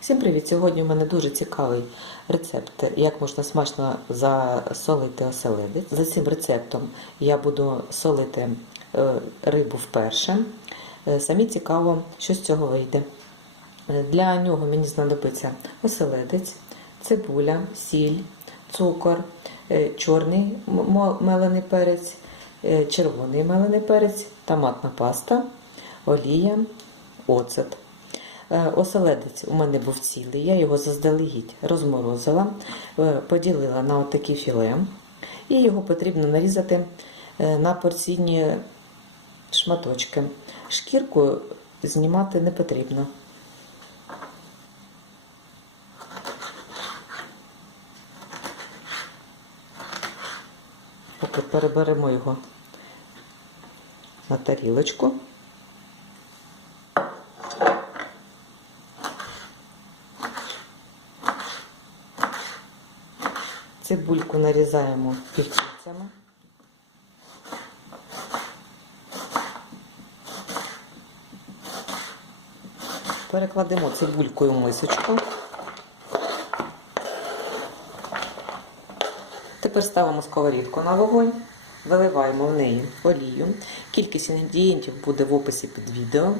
Всім привіт! Сьогодні у мене дуже цікавий рецепт, як можна смачно засолити оселедець. За цим рецептом я буду солити е, рибу вперше. Е, Самі цікаво, що з цього вийде. Е, Для нього мені знадобиться оселедець, цибуля, сіль, цукор, чорний мелений перець, червоний мелений перець, томатна паста, олія, оцет. Е, Оселедець у мене був цілий, я його заздалегідь розморозила, е, поділила на отакі філе, і його потрібно нарізати е, на порційні шматочки. Шкірку знімати не потрібно. Поки переберемо його на тарілочку. Цибульку нарізаємо півкільцями. Перекладемо цибулькою в мисочку. Тепер ставимо сковорідку на вогонь, виливаємо в неї олію. Кількість інгредієнтів буде в описі під відео.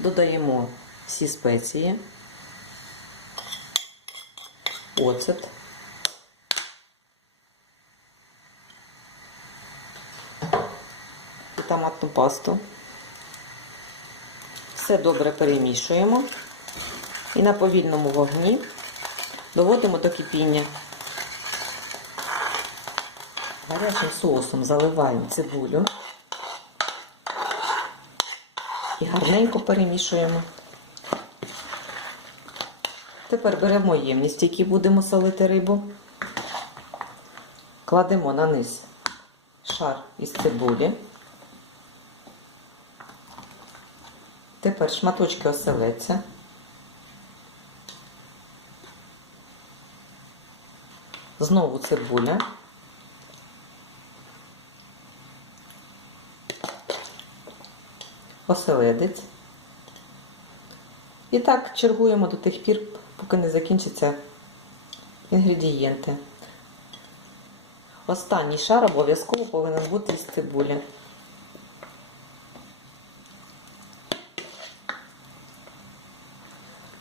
Додаємо всі спеції, оцет. Томатну пасту. Все добре перемішуємо і на повільному вогні доводимо до кипіння. Гарячим соусом заливаємо цибулю і гарненько перемішуємо. Тепер беремо ємність, в будемо солити рибу, кладемо на низ шар із цибулі. Тепер шматочки оселедця. Знову цибуля. Оселедець. І так чергуємо до тих пір, поки не закінчаться інгредієнти. Останній шар обов'язково повинен бути із цибулі.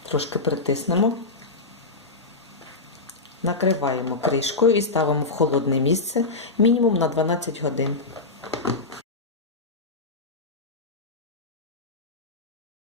Трошки притиснемо, накриваємо кришкою і ставимо в холодне місце мінімум на 12 годин.